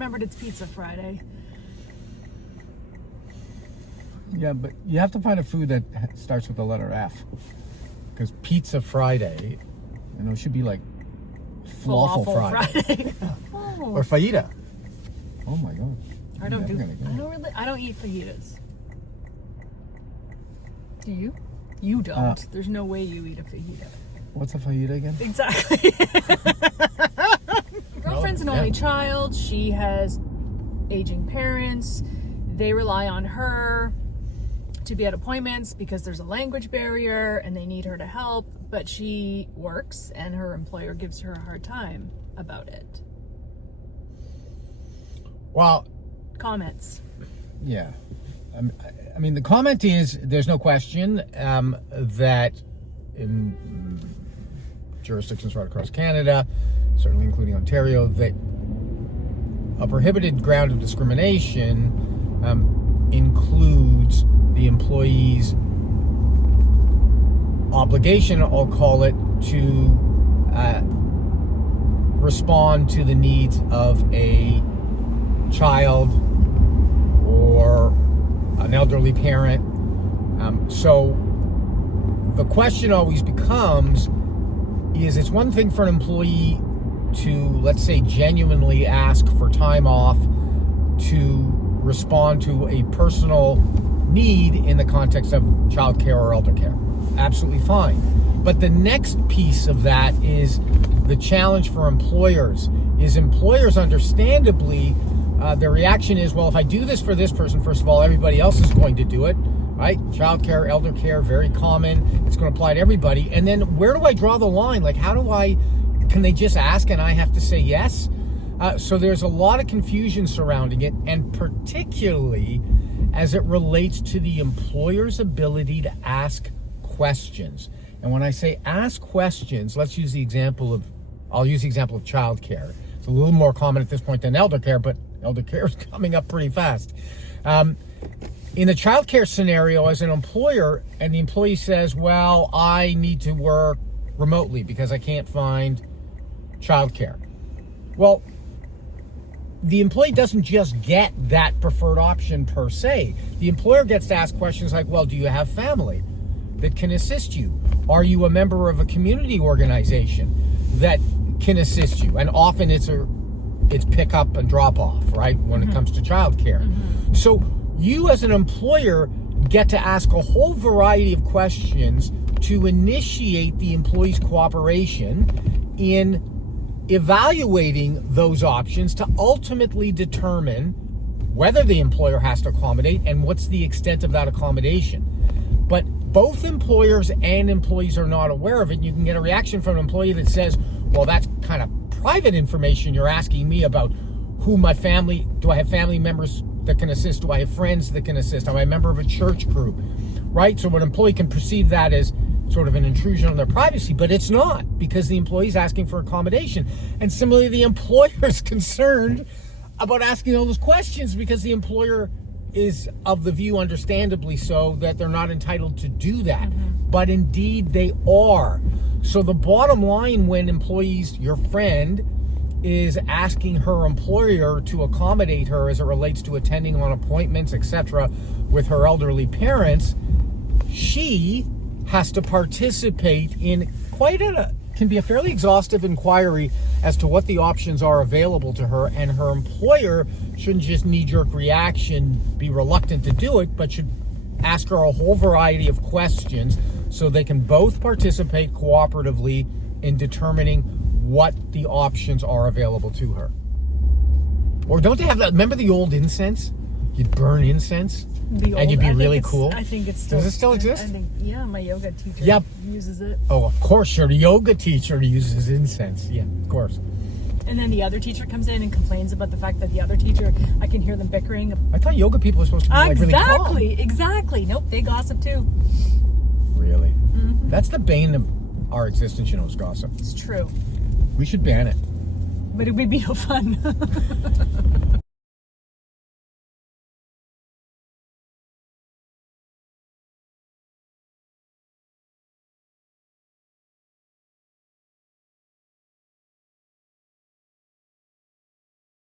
remembered it's Pizza Friday. Yeah, but you have to find a food that starts with the letter F. Because Pizza Friday, it should be like Falafel Friday. Oh. Or fajita. Oh my God. I don't eat fajitas. Do you? You don't. There's no way you eat a fajita. What's a fajita again? Exactly. Girlfriend's an only child. She has aging parents. They rely on her to be at appointments because there's a language barrier and they need her to help. But she works and her employer gives her a hard time about it. Well, comments. Yeah. I mean, the comment is there's no question that in jurisdictions right across Canada, certainly including Ontario, that a prohibited ground of discrimination includes the employee's obligation, I'll call it, to respond to the needs of a child or an elderly parent. So the question always becomes, is it's one thing for an employee to, let's say, genuinely ask for time off to respond to a personal need in the context of childcare or elder care. Absolutely fine. But the next piece of that is the challenge for employers. Is employers, understandably, their reaction is, well, if I do this for this person, first of all, everybody else is going to do it, right? Childcare, elder care, very common. It's going to apply to everybody. And then where do I draw the line? Like, can they just ask and I have to say yes? So there's a lot of confusion surrounding it, and particularly as it relates to the employer's ability to ask questions. And when I say ask questions, I'll use the example of childcare. It's a little more common at this point than elder care, but elder care is coming up pretty fast. In the childcare scenario, as an employer, and the employee says, well, I need to work remotely because I can't find childcare. Well, the employee doesn't just get that preferred option per se. The employer gets to ask questions like, well, do you have family that can assist you? Are you a member of a community organization that can assist you? And often it's pick up and drop off, right, when it comes to childcare. Mm-hmm. So you as an employer get to ask a whole variety of questions to initiate the employee's cooperation in evaluating those options to ultimately determine whether the employer has to accommodate and what's the extent of that accommodation. But both employers and employees are not aware of it. You can get a reaction from an employee that says, well, that's kind of private information you're asking me about. Do I have family members that can assist? Do I have friends that can assist? Am I a member of a church group? Right? So an employee can perceive that as sort of an intrusion on their privacy, but it's not, because the employee's asking for accommodation. And similarly, the employer's concerned about asking all those questions because the employer is of the view, understandably so, that they're not entitled to do that. Mm-hmm. But indeed they are. So the bottom line, when your friend is asking her employer to accommodate her as it relates to attending on appointments, etc., with her elderly parents, she has to participate in can be a fairly exhaustive inquiry as to what the options are available to her, and her employer shouldn't just knee-jerk reaction, be reluctant to do it, but should ask her a whole variety of questions so they can both participate cooperatively in determining what the options are available to her. Or don't they have that? Remember the old incense? You'd burn incense and you'd be really cool. I think it's still. Does it still exist? Yeah, my yoga teacher uses it. Oh, of course, your yoga teacher uses incense. Yeah, of course. And then the other teacher comes in and complains about the fact that the other teacher, I can hear them bickering. I thought yoga people were supposed to be really calm. Exactly. Nope, they gossip too. Really? Mm-hmm. That's the bane of our existence, is gossip. It's true. We should ban it. But it would be no fun.